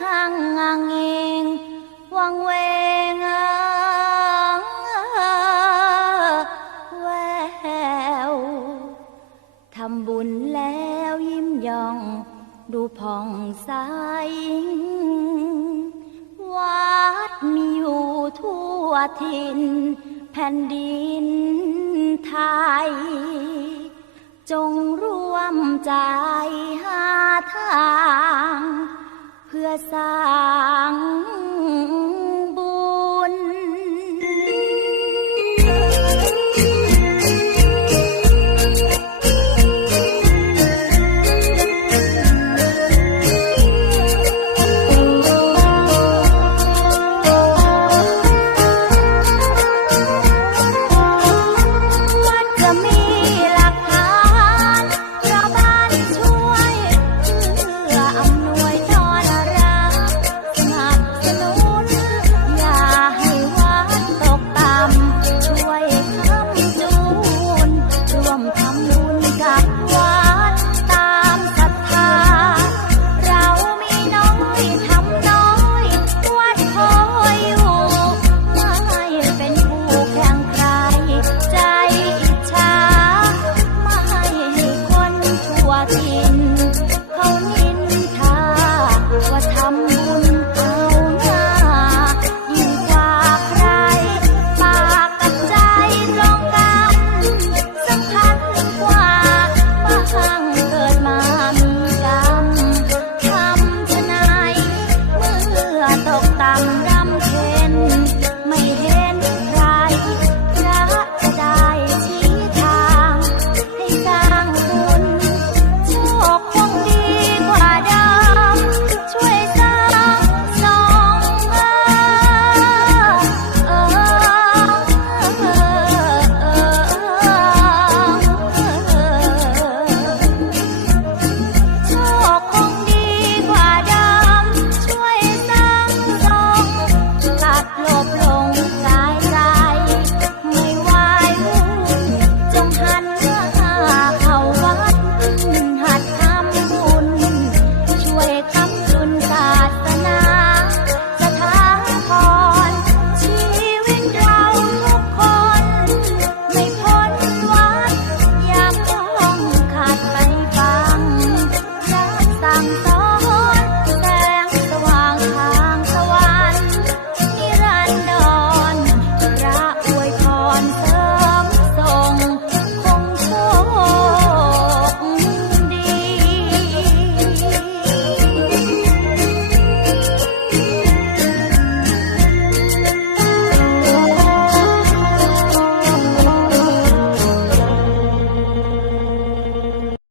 ข้างงางเองวังเวงแววทำบุญแล้วยิ้มย่อง ดูผ่องใสวัดมีอยู่ทั่วทินแผ่นดินไทย จงร่วมใจหาทาง hứa sáng